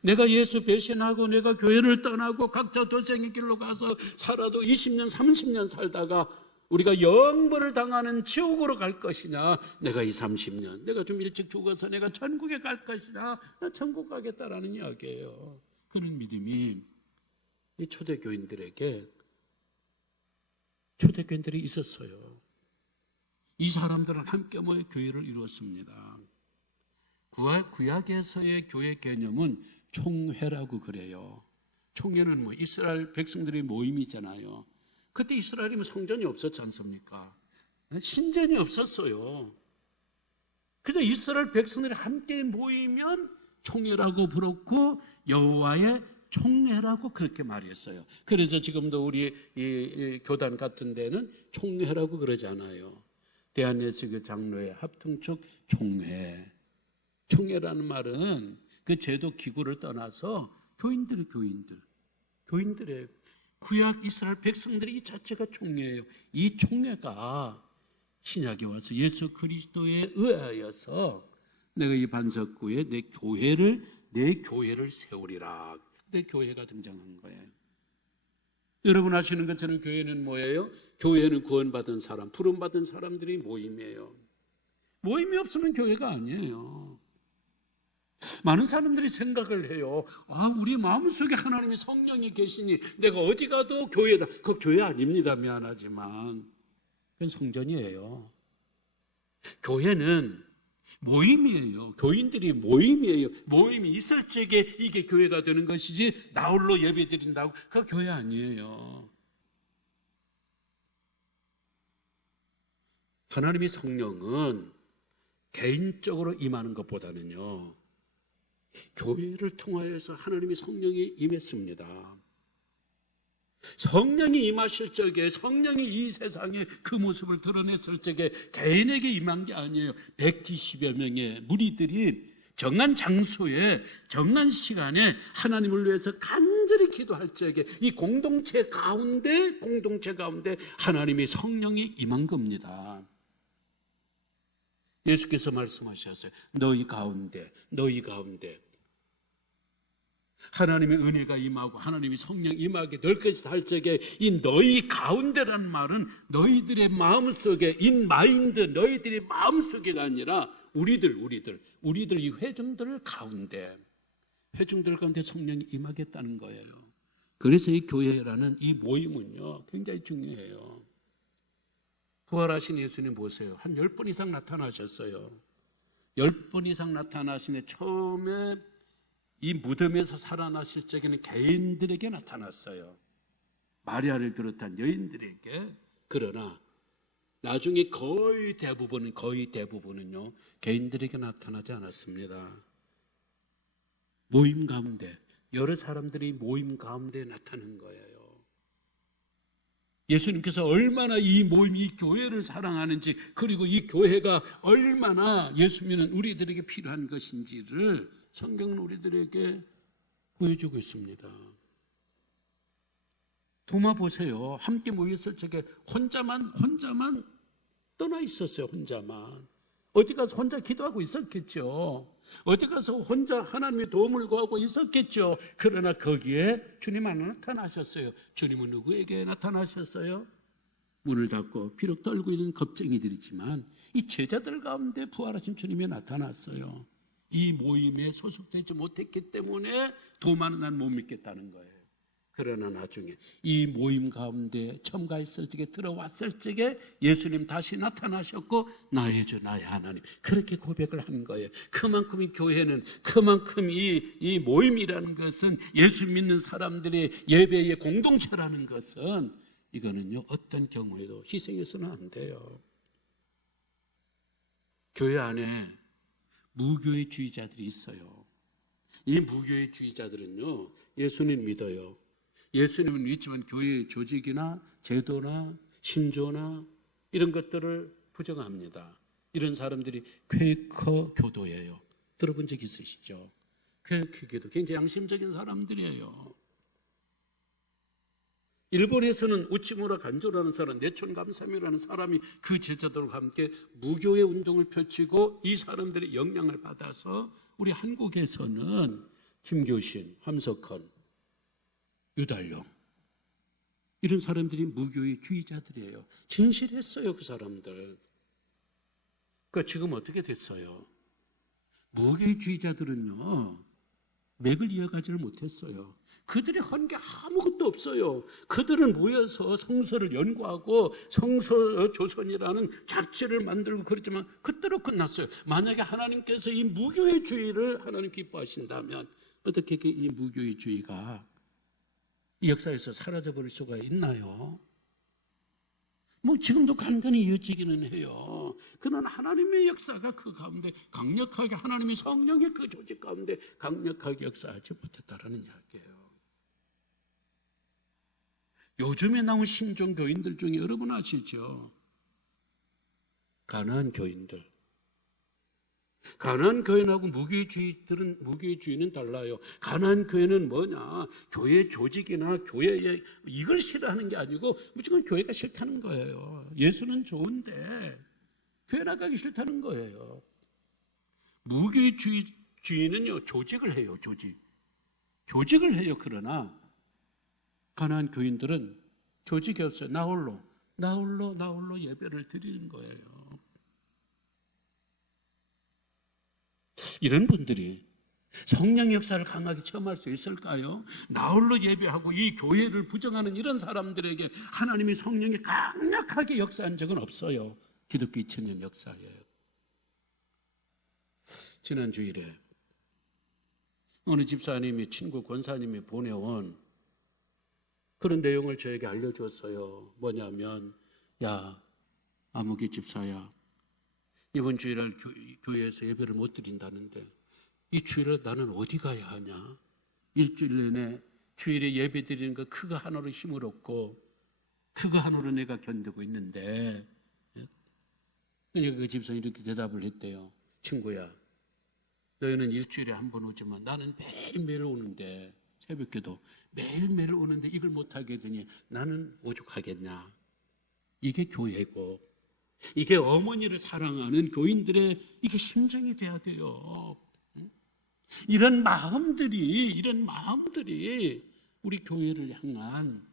내가 예수 배신하고 내가 교회를 떠나고 각자 도생의 길로 가서 살아도 20년, 30년 살다가 우리가 영벌을 당하는 지옥으로 갈 것이냐, 내가 20, 30년, 내가 좀 일찍 죽어서 내가 천국에 갈 것이냐, 나 천국 가겠다라는 이야기예요. 그런 믿음이 이 초대교인들이 있었어요. 이 사람들은 함께 모여 교회를 이루었습니다. 구약에서의 교회 개념은 총회라고 그래요. 총회는 이스라엘 백성들의 모임이잖아요. 그때 이스라엘이면 성전이 없었지 않습니까? 신전이 없었어요. 그래서 이스라엘 백성들이 함께 모이면 총회라고 부르고 여호와의 총회라고 그렇게 말했어요. 그래서 지금도 우리 이 교단 같은 데는 총회라고 그러잖아요. 대한예수교 장로회 합동축 총회. 총회라는 말은 그 제도 기구를 떠나서 교인들의 구약 이스라엘 백성들이 이 자체가 총회예요. 이 총회가 신약에 와서 예수 그리스도에 의하여서 내가 이 반석구에 내 교회를 세우리라. 내 교회가 등장한 거예요. 여러분 아시는 것처럼 교회는 뭐예요? 교회는 구원받은 사람, 부름받은 사람들이 모임이에요. 모임이 없으면 교회가 아니에요. 많은 사람들이 생각을 해요. 우리 마음속에 하나님의 성령이 계시니 내가 어디 가도 교회다. 그 교회 아닙니다. 미안하지만 그건 성전이에요. 교회는 모임이에요. 교인들이 모임이에요. 모임이 있을 적에 이게 교회가 되는 것이지 나홀로 예배드린다고 그 교회 아니에요. 하나님의 성령은 개인적으로 임하는 것보다는요, 교회를 통하여서 하나님의 성령이 임했습니다. 성령이 임하실 적에, 성령이 이 세상에 그 모습을 드러냈을 적에 개인에게 임한 게 아니에요. 120여 명의 무리들이 정한 장소에 정한 시간에 하나님을 위해서 간절히 기도할 적에 이 공동체 가운데 하나님의 성령이 임한 겁니다. 예수께서 말씀하셨어요. 너희 가운데 하나님의 은혜가 임하고 하나님의 성령 임하게 될 것이다 할 적에 이 너희 가운데라는 말은 너희들의 마음속에 인마인드, 너희들의 마음속에가 아니라 우리들 이 회중들 가운데 성령이 임하겠다는 거예요. 그래서 이 교회라는 이 모임은요 굉장히 중요해요. 부활하신 예수님 보세요. 한 10번 이상 나타나셨어요. 10번 이상 나타나시네. 처음에 이 무덤에서 살아나실 적에는 개인들에게 나타났어요. 마리아를 비롯한 여인들에게. 그러나 나중에 거의 대부분은요 개인들에게 나타나지 않았습니다. 모임 가운데, 여러 사람들이 모임 가운데 나타난 거예요. 예수님께서 얼마나 이 모임, 이 교회를 사랑하는지, 그리고 이 교회가 얼마나 예수 믿는 우리들에게 필요한 것인지를 성경은 우리들에게 보여주고 있습니다. 도마 보세요. 함께 모였을 적에 혼자만 떠나 있었어요. 혼자만. 어디 가서 혼자 기도하고 있었겠죠. 어디 가서 혼자 하나님의 도움을 구하고 있었겠죠. 그러나 거기에 주님 안 나타나셨어요. 주님은 누구에게 나타나셨어요? 문을 닫고 비록 떨고 있는 겁쟁이들이지만 이 제자들 가운데 부활하신 주님이 나타났어요. 이 모임에 소속되지 못했기 때문에 도마는 난 못 믿겠다는 거예요. 그러나 나중에 이 모임 가운데 첨가했을 적에, 들어왔을 적에 예수님 다시 나타나셨고 나의 주 나의 하나님, 그렇게 고백을 한 거예요. 그만큼 이 교회는, 그만큼 이 모임이라는 것은, 예수 믿는 사람들의 예배의 공동체라는 것은, 이거는요 어떤 경우에도 희생해서는 안 돼요. 교회 안에 무교회주의자들이 있어요. 이 무교회주의자들은요 예수님 믿어요. 예수님은 믿지만 교회의 조직이나 제도나 신조나 이런 것들을 부정합니다. 이런 사람들이 퀘이커 교도예요. 들어본 적 있으시죠? 퀘이커 교도 굉장히 양심적인 사람들이에요. 일본에서는 우치무라 간조라는 사람, 내촌감사미라는 사람이 그 제자들과 함께 무교회 운동을 펼치고 이 사람들의 영향을 받아서 우리 한국에서는 김교신, 함석헌, 유달용, 이런 사람들이 무교의 주의자들이에요. 진실했어요, 그 사람들. 그러니까 지금 어떻게 됐어요? 무교의 주의자들은요 맥을 이어가지를 못했어요. 그들이 한 게 아무것도 없어요. 그들은 모여서 성서를 연구하고 성서 조선이라는 잡지를 만들고 그랬지만 그때로 끝났어요. 만약에 하나님께서 이 무교회주의를 하나님 기뻐하신다면 어떻게 이 무교회주의가 이 역사에서 사라져버릴 수가 있나요? 뭐 지금도 간간히 이어지기는 해요. 그러나 하나님의 역사가 그 가운데 강력하게, 하나님의 성령의 그 조직 가운데 강력하게 역사하지 못했다라는 이야기예요. 요즘에 나온 신종 교인들 중에 여러분 아시죠? 가나안 교인들. 가나안 교인하고 무교회주의는 달라요. 가나안 교회는 뭐냐? 교회 조직이나 교회에 이걸 싫어하는 게 아니고 무조건 교회가 싫다는 거예요. 예수는 좋은데 교회 나가기 싫다는 거예요. 무교회주의는요 조직을 해요. 조직을 해요. 그러나 가나안 교인들은 조직이 없어요. 나 홀로 예배를 드리는 거예요. 이런 분들이 성령 역사를 강하게 체험할 수 있을까요? 나 홀로 예배하고 이 교회를 부정하는 이런 사람들에게 하나님의 성령이 강력하게 역사한 적은 없어요. 기독교 2000년 역사예요. 지난 주일에 어느 집사님이, 친구 권사님이 보내온 그런 내용을 저에게 알려줬어요. 뭐냐면, 야, 아무개 집사야, 이번 주일날 교회에서 예배를 못 드린다는데 이 주일날 나는 어디 가야 하냐? 일주일 내내 주일에 예배 드리는 거 그거 하나로 힘을 얻고 그거 하나로 내가 견디고 있는데, 그러니까 그 집사님이 이렇게 대답을 했대요. 친구야, 너희는 일주일에 한 번 오지만 나는 매일매일 오는데, 새벽기도 매일매일 오는데 이걸 못하게 되니 나는 오죽하겠냐. 이게 교회고, 이게 어머니를 사랑하는 교인들의 이게 심정이 돼야 돼요. 이런 마음들이 우리 교회를 향한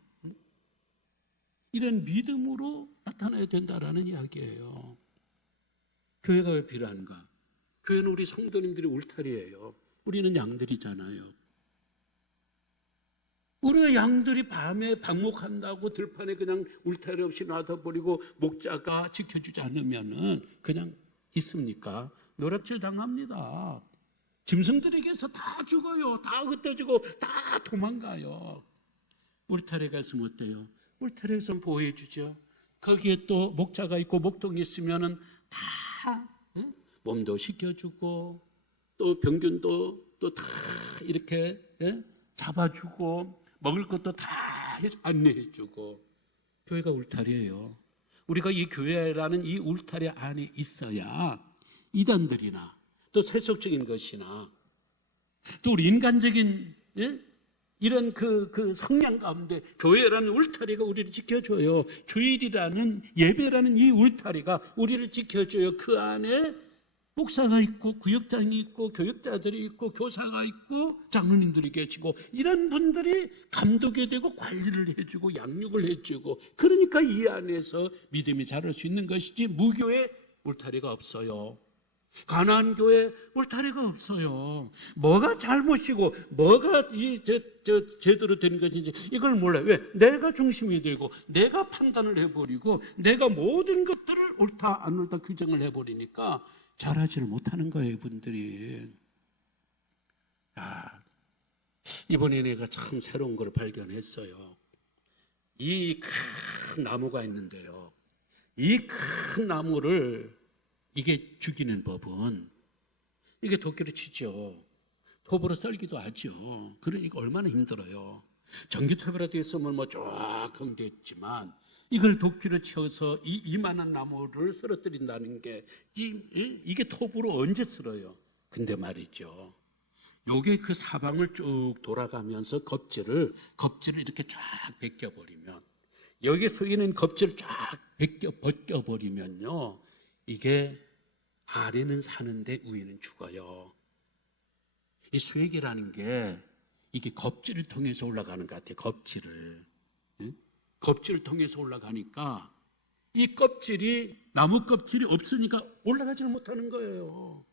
이런 믿음으로 나타나야 된다라는 이야기예요. 교회가 왜 필요한가? 교회는 우리 성도님들이 울타리예요. 우리는 양들이잖아요. 우리가 양들이 밤에 방목한다고 들판에 그냥 울타리 없이 놔둬버리고 목자가 지켜주지 않으면은 그냥 있습니까? 노략질 당합니다. 짐승들에게서 다 죽어요. 다 흩어지고 다 도망가요. 울타리에 가서면 어때요? 울타리에서 보호해 주죠. 거기에 또 목자가 있고 목동이 있으면은 다 몸도 씻겨주고 또 병균도 또 다 이렇게 잡아주고 먹을 것도 다 안내해주고. 교회가 울타리예요. 우리가 이 교회라는 이 울타리 안에 있어야 이단들이나 또 세속적인 것이나 또 우리 인간적인 이런 그 성향 가운데 교회라는 울타리가 우리를 지켜줘요. 주일이라는 예배라는 이 울타리가 우리를 지켜줘요. 그 안에 목사가 있고 구역장이 있고 교육자들이 있고 교사가 있고 장로님들이 계시고 이런 분들이 감독이 되고 관리를 해주고 양육을 해주고, 그러니까 이 안에서 믿음이 자랄 수 있는 것이지 무교회 울타리가 없어요. 가나안 교회 울타리가 없어요. 뭐가 잘못이고 뭐가 제대로 된 것인지 이걸 몰라요. 왜? 내가 중심이 되고 내가 판단을 해버리고 내가 모든 것들을 옳다 안 옳다 규정을 해버리니까 잘하지를 못하는 거예요, 이분들이. 이번에 내가 참 새로운 걸 발견했어요. 이 큰 나무가 있는데요, 이 큰 나무를 이게 죽이는 법은 이게 도끼로 치죠. 톱으로 썰기도 하죠. 그러니까 얼마나 힘들어요. 전기톱이라도 있으면 뭐 쫙 경계했지만 이걸 도끼로 쳐서 이만한 나무를 쓰러뜨린다는 게 이게 톱으로 언제 쓸어요? 근데 말이죠, 요게 그 사방을 쭉 돌아가면서 겁질을 이렇게 쫙 벗겨버리면, 여기 속에는 겁질을 쫙 벗겨버리면요, 이게 아래는 사는데 위에는 죽어요. 이 수액이라는 게 이게 겁질을 통해서 올라가는 것 같아요. 겁질을 통해서 올라가니까 이 껍질이, 나무 껍질이 없으니까 올라가지를 못하는 거예요.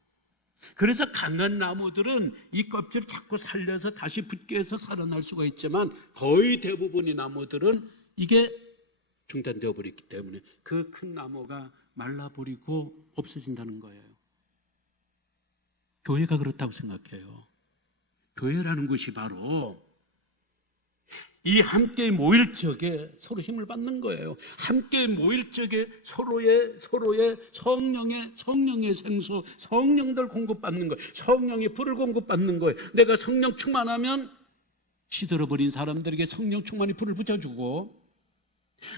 그래서 강한 나무들은 이 껍질을 자꾸 살려서 다시 붙게 해서 살아날 수가 있지만 거의 대부분의 나무들은 이게 중단되어 버렸기 때문에 그 큰 나무가 말라버리고 없어진다는 거예요. 교회가 그렇다고 생각해요. 교회라는 것이 바로 이 함께 모일 적에 서로 힘을 받는 거예요. 함께 모일 적에 서로의 성령의 생수, 성령들 공급받는 거예요. 성령의 불을 공급받는 거예요. 내가 성령 충만하면 시들어버린 사람들에게 성령 충만히 불을 붙여주고,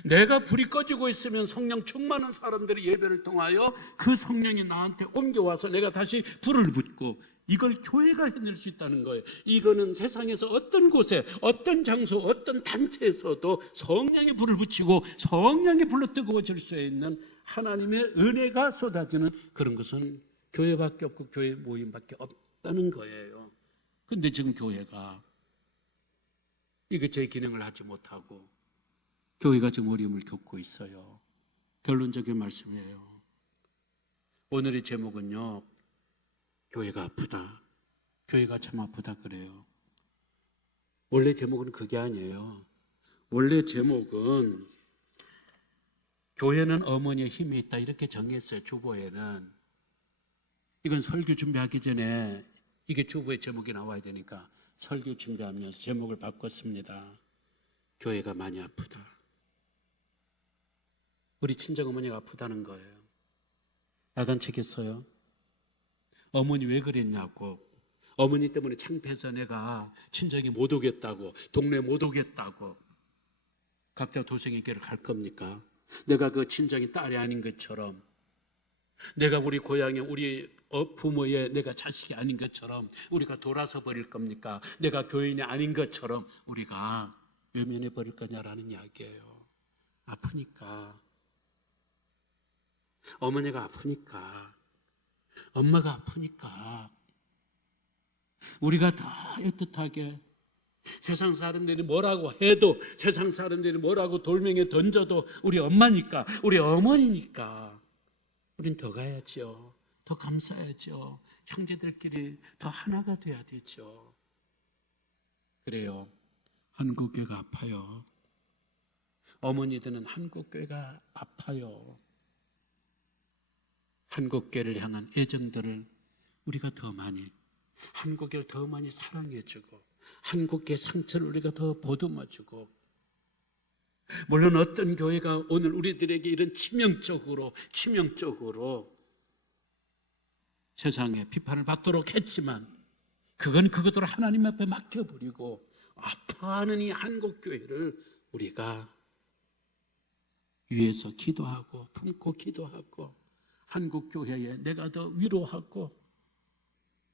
내가 불이 꺼지고 있으면 성령 충만한 사람들이 예배를 통하여 그 성령이 나한테 옮겨와서 내가 다시 불을 붙고, 이걸 교회가 해낼 수 있다는 거예요. 이거는 세상에서 어떤 곳에, 어떤 장소, 어떤 단체에서도 성령의 불을 붙이고 성령의 불로 뜨거워질 수 있는 하나님의 은혜가 쏟아지는 그런 것은 교회밖에 없고 교회 모임밖에 없다는 거예요. 근데 지금 교회가 이게 제 기능을 하지 못하고 교회가 지금 어려움을 겪고 있어요. 결론적인 말씀이에요. 오늘의 제목은요, 교회가 아프다. 교회가 참 아프다 그래요. 원래 제목은 그게 아니에요. 원래 제목은 교회는 어머니의 힘이 있다 이렇게 정했어요. 주보에는. 이건 설교 준비하기 전에 이게 주보의 제목이 나와야 되니까 설교 준비하면서 제목을 바꿨습니다. 교회가 많이 아프다. 우리 친정어머니가 아프다는 거예요. 야단치겠어요? 어머니 왜 그랬냐고. 어머니 때문에 창피해서 내가 친정에 못 오겠다고, 동네 못 오겠다고 각자 도생의 길을 갈 겁니까? 내가 그 친정이 딸이 아닌 것처럼, 내가 우리 고향에 우리 부모의 내가 자식이 아닌 것처럼 우리가 돌아서 버릴 겁니까? 내가 교인이 아닌 것처럼 우리가 외면해 버릴 거냐라는 이야기예요. 아프니까, 어머니가 아프니까, 엄마가 아프니까 우리가 더 애틋하게, 세상 사람들이 뭐라고 해도, 세상 사람들이 뭐라고 돌멩이에 던져도 우리 엄마니까, 우리 어머니니까 우린 더 가야죠. 더 감싸야죠. 형제들끼리 더 하나가 돼야 되죠. 그래요. 한국교회가 아파요. 어머니들은 한국교회가 아파요. 한국교회를 향한 애정들을 우리가 더 많이, 한국교회를 더 많이 사랑해주고, 한국교회 상처를 우리가 더 보듬어주고, 물론 어떤 교회가 오늘 우리들에게 이런 치명적으로 세상에 비판을 받도록 했지만, 그건 그것대로 하나님 앞에 맡겨버리고 아파하는 이 한국교회를 우리가 위에서 기도하고 품고 기도하고, 한국교회에 내가 더 위로하고,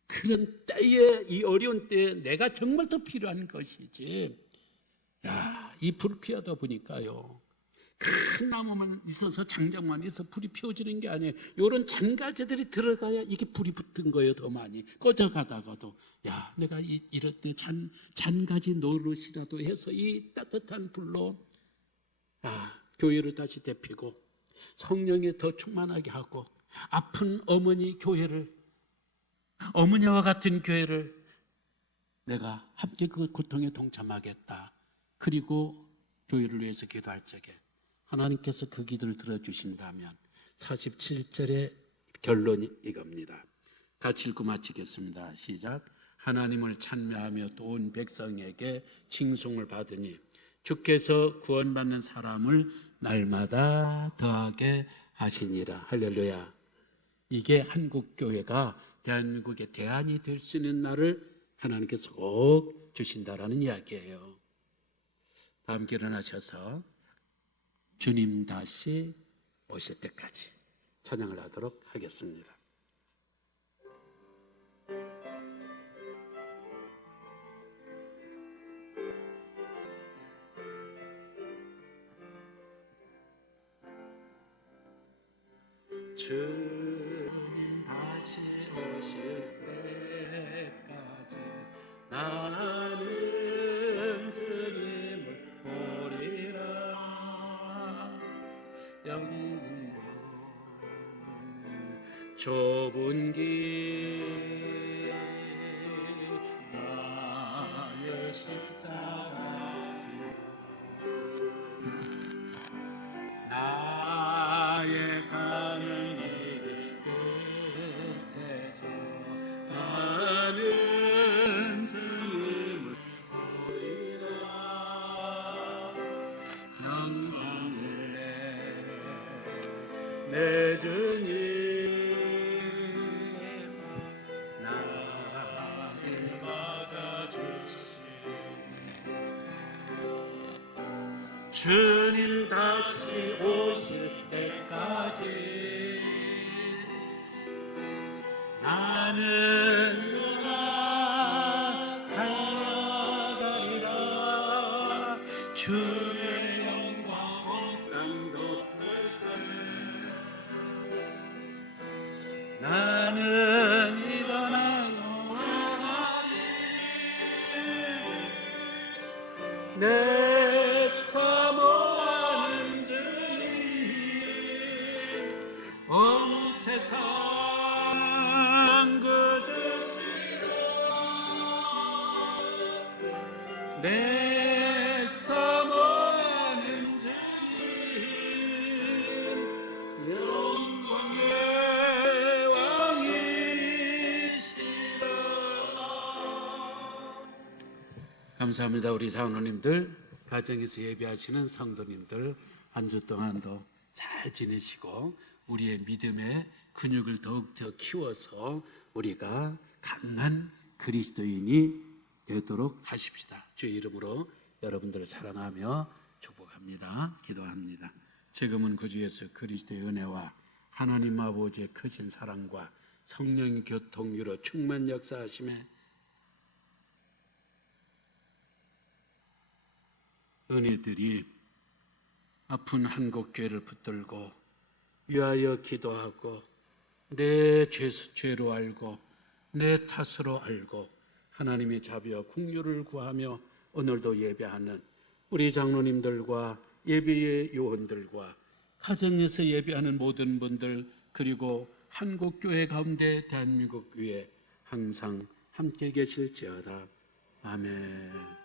그런 때에, 이 어려운 때에 내가 정말 더 필요한 것이지, 이 불 피하다 보니까요, 큰 나무만 있어서 장작만 있어서 불이 피워지는 게 아니에요. 이런 잔가지들이 들어가야 이게 불이 붙은 거예요. 더 많이 꺼져가다가도, 내가 이럴 때 잔가지 노릇이라도 해서 이 따뜻한 불로 교회를 다시 데피고 성령에 더 충만하게 하고, 아픈 어머니 교회를, 어머니와 같은 교회를 내가 함께 그 고통에 동참하겠다. 그리고 교회를 위해서 기도할 적에 하나님께서 그 기도를 들어주신다면 47절의 결론이 이겁니다. 같이 읽고 마치겠습니다. 시작. 하나님을 찬미하며 또 온 백성에게 칭송을 받으니 주께서 구원받는 사람을 날마다 더하게 하시니라. 할렐루야. 이게 한국교회가 대한민국의 대안이 될 수 있는 날을 하나님께서 꼭 주신다라는 이야기예요. 다 함께 일어나셔서 주님 다시 오실 때까지 찬양을 하도록 하겠습니다. 주님 다시 오실 때까지 나는 주님을 보리라. 영생 좁은 길 나의 십자가 지고 나의 가는 길 끝에서 나는 주님을 보리라. 영광을 내 주님 나를 맞아주시. 주님 다시 오실 때까지 나는 달려가리라. 주의 영광 온 땅도 들 나는 일어나고 내 사모하는 주님 어느 세상 그저시로 내 사모하는 주님 영광의 왕이시라. 감사합니다. 우리 장로님들, 가정에서 예배하시는 성도님들, 한 주 동안도 잘 지내시고 우리의 믿음의 근육을 더욱더 키워서 우리가 강한 그 그리스도인이 되도록 하십시다. 주의 이름으로 여러분들을 사랑하며 축복합니다. 기도합니다. 지금은 구주 예수 그리스도의 은혜와 하나님 아버지의 크신 사랑과 성령의 교통으로 충만 역사하심에 은혜들이 아픈 한국교회를 붙들고 위하여 기도하고 내 죄로 알고 내 탓으로 알고 하나님의 자비와 긍휼을 구하며 오늘도 예배하는 우리 장로님들과 예배의 요원들과 가정에서 예배하는 모든 분들 그리고 한국교회 가운데 대한민국 위에 항상 함께 계실지어다. 아멘.